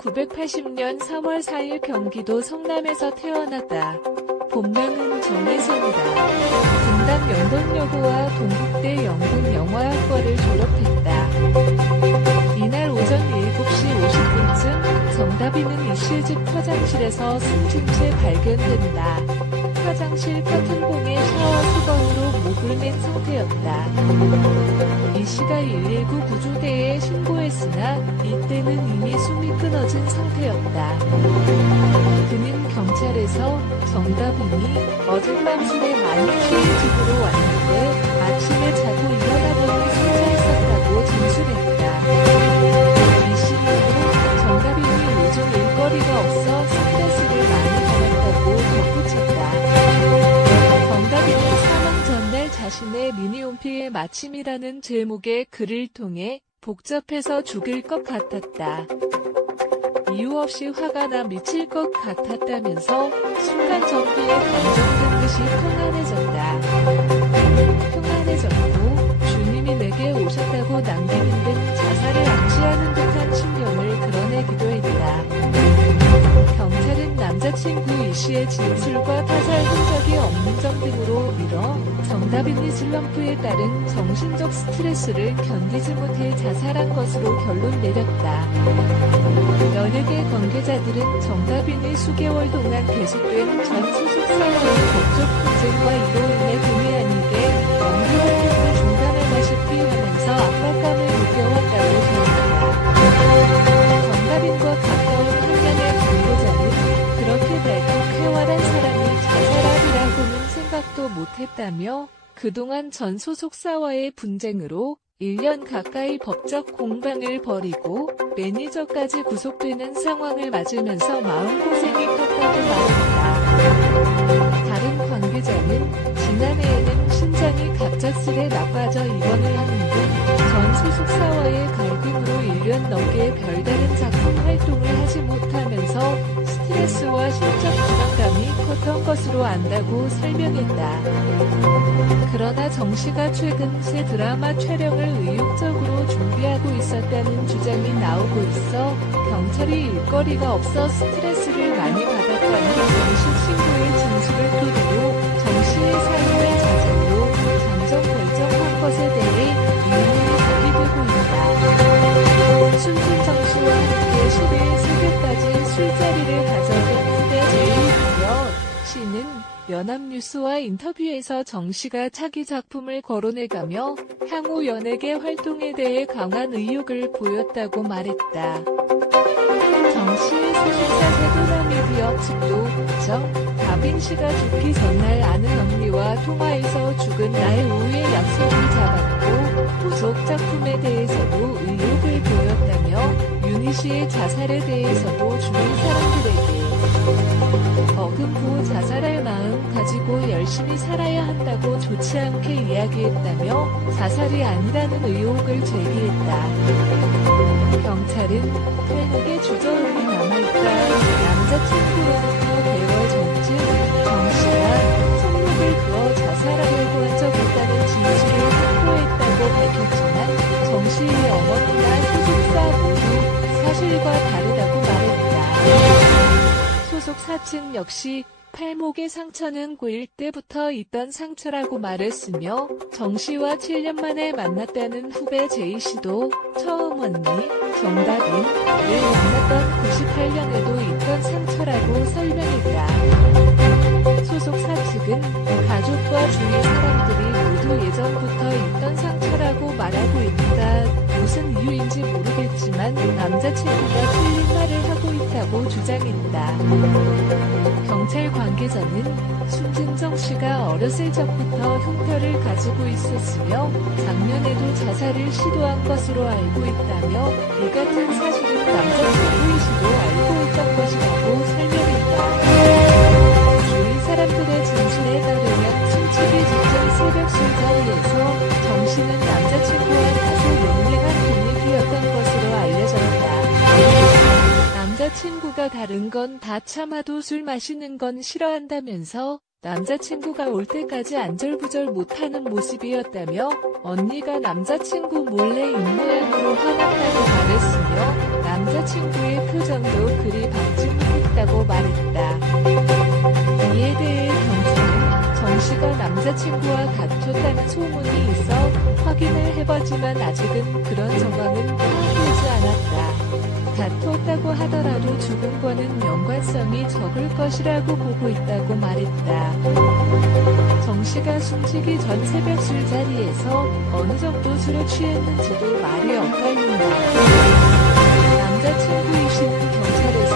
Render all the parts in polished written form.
1980년 3월 4일 경기도 성남에서 태어났다. 본명은 정혜선이다. 분당 연동여고와 동국대 연극영화학과를 졸업했다. 이날 오전 7시 50분쯤 정다빈은 이씨 집 화장실에서 숨진 채 발견된다. 화장실 커튼봉에 샤워 수건으로 목을 맨 상태였다. 이씨가 119 구조대에 신고했으나 이때는 이미 숨이 끊어진 상태였다. 그는 경찰에서 정다빈이 어젯밤 술에 많이 취해 집으로 왔는데 아침에 자고 일어나보니 숨져 있었다고 진술했다. 이씨는 정다빈이 요즘 일거리가 없어 스트레스를 많이 받았다고 덧붙였다. 정다빈은 사망 전날 자신의 미니홈피의 마침이라는 제목의 글을 통해 복잡해서 죽일 것 같았다. 이유 없이 화가 나 미칠 것 같았다면서 순간 정비에 감정된 듯이 평안해졌다. 평안해졌고 주님이 내게 오셨다고 남기는 등 자살을 암시하는 듯한 신경을 드러내기도 했다. 경찰은 남자친구 이씨의 진술과 타살 흔적이 없는 점 등으로 밀어 정다빈이 슬럼프에 따른 정신적 스트레스를 견디지 못해 자살한 것으로 결론 내렸다. 연예계 관계자들은 정다빈이 수개월 동안 계속된 전 소속사와의 법적 분쟁과 이로 인해 본의 아니게 연기활동을 중단하다시피 하면서 압박감을 느껴왔다고 전했다. 정다빈과 가까운 한면의 관계자는 그렇게 밝고 쾌활한 사람이 자살하리라고는 생각도 못했다며 그동안 전 소속사와의 분쟁으로 1년 가까이 법적 공방을 벌이고 매니저까지 구속되는 상황을 맞으면서 마음고생이 컸다고 말했다. 다른 관계자는 지난해에는 신장이 갑작스레 나빠져 입원을 하는 등 전 소속사와의 갈등으로 1년 넘게 별다른 작품 활동을 하지 못하면서 스트레스와 심적 부담감이 컸던 것으로 안다고 설명했다. 그러나 정 씨가 최근 새 드라마 촬영을 의욕적으로 준비하고 있었다는 주장이 나오고 있어 경찰이 일거리가 없어 스트레스를 많이 받았다는 정식 신고의 진술을 토대로 정 씨의 삶의 자질로 감정 결정한 것에 대해 의문이 제기되고 있다. 숨진 정 씨와 함께 12일 새벽까지 술자리를 가져본 후배 제이홉 씨는 연합뉴스와 인터뷰에서 정 씨가 차기 작품을 거론해가며 향후 연예계 활동에 대해 강한 의욕을 보였다고 말했다. 정 씨의 소속사 세도나미디어 측도 정다빈 씨가 죽기 전날 아는 언니와 통화해서 죽은 날 오후에 약속을 잡았고 후속 작품에 대해서도 의욕을 보였다며 윤희 씨의 자살에 대해서도 주변 사람들에게 어금보 자살할 마음 가지고 열심히 살아야 한다고 좋지 않게 이야기했다며 자살이 아니라는 의혹을 제기했다. 경찰은 탈목에 주저음이 남아있다 남자친구로부터 개월 전쯤 정 씨가 손목을 그어 자살하려고 한 적 있다는 진술을 확보했다고 밝혔지만 정 씨의 어머니나 소속사 모두 사실과 다르다고 말했다. 소속사 측 역시 팔목의 상처는 고1 때부터 있던 상처라고 말했으며 정 씨와 7년 만에 만났다는 후배 제이 씨도 처음 언니 정다빈을 만났던 98년에도 있던 상처라고 설명했다. 소속사 측은 가족과 주위 사람들이 모두 예전부터 있던 상처라고 말하고 있다. 무슨 이유인지 모르겠지만 남자친구가 틀린 말을 하고 있다고 주장했다. 경찰 관계자는 숨진 정 씨가 어렸을 적부터 흉터를 가지고 있었으며 작년에도 자살을 시도한 것으로 알고 있다며 이 같은 사실은 남자친구 이씨도 알고 있던 것이라고 설명했다. 주위 사람들의 진술에 따르면 숨지기 직전 새벽 술자리에서 정 씨는 남자친구와 다소 맹맹한 분위기였던 것으로 알려졌다. 남자친구가 다른 건 다 참아도 술 마시는 건 싫어한다면서 남자친구가 올 때까지 안절부절 못하는 모습이었다며 언니가 남자친구 몰래 입모양으로 화났다고 말했으며 남자친구의 표정도 그리 밝지 못했다고 말했다. 이에 대해 경찰은 정씨가 남자친구와 다투었다는 소문이 있어 확인을 해봤지만 아직은 그런 정황은 파악되지 않았다. 다투었다고 하더라도 죽음과는 연관성이 적을 것이라고 보고 있다고 말했다. 정씨가 숨지기 전 새벽 술자리에서 어느 정도 술에 취했는지도 말이 엇갈린다. 남자친구이시는 경찰에서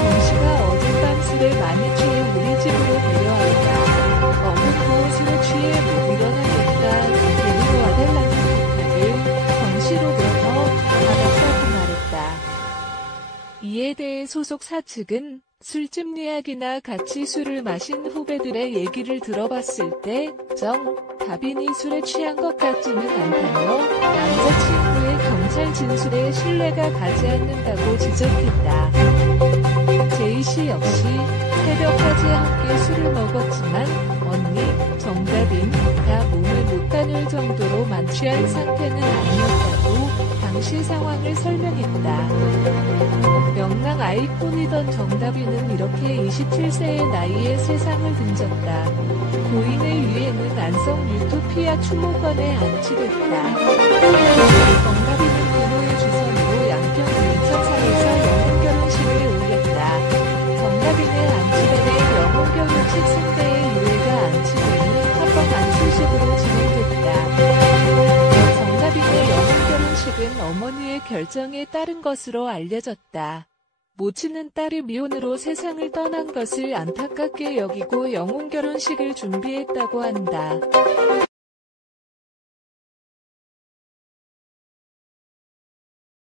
정씨가 어젯밤 술에 많이 취해 우리 집으로 데려왔다. 어머니도 술에 취해 못 일어나겠다. 데리러 와달라는 부탁을 정씨로부터 받았다고 말했다. 이에 대해 소속사 측은 술집 예약이나 같이 술을 마신 후배들의 얘기를 들어봤을 때 다빈이 술에 취한 것 같지는 않다며 남자친구의 경찰 진술에 신뢰가 가지 않는다고 지적했다. 제이씨 역시 새벽까지 함께 술을 먹었지만 언니 정다빈가 몸을 못 가눌 정도로 만취한 상태는 아니었다고 당시 상황을 설명했다. 명랑 아이콘이던 정다빈은 이렇게 27세의 나이에 세상을 등졌다. 고인의 위에는 안성 유토피아 추모관에 안치됐다. 정다빈은 부모의 주선으로 양평 인천사에서 영혼결혼식을 올렸다. 정다빈의 안치단에 영혼결혼식 승대의 유해가 안치되는 합법 안수식으로 진행됐다. 정다빈의 영혼결혼식은 어머니의 결정에 따른 것으로 알려졌다. 모친은 딸이 미혼으로 세상을 떠난 것을 안타깝게 여기고 영혼결혼식을 준비했다고 한다.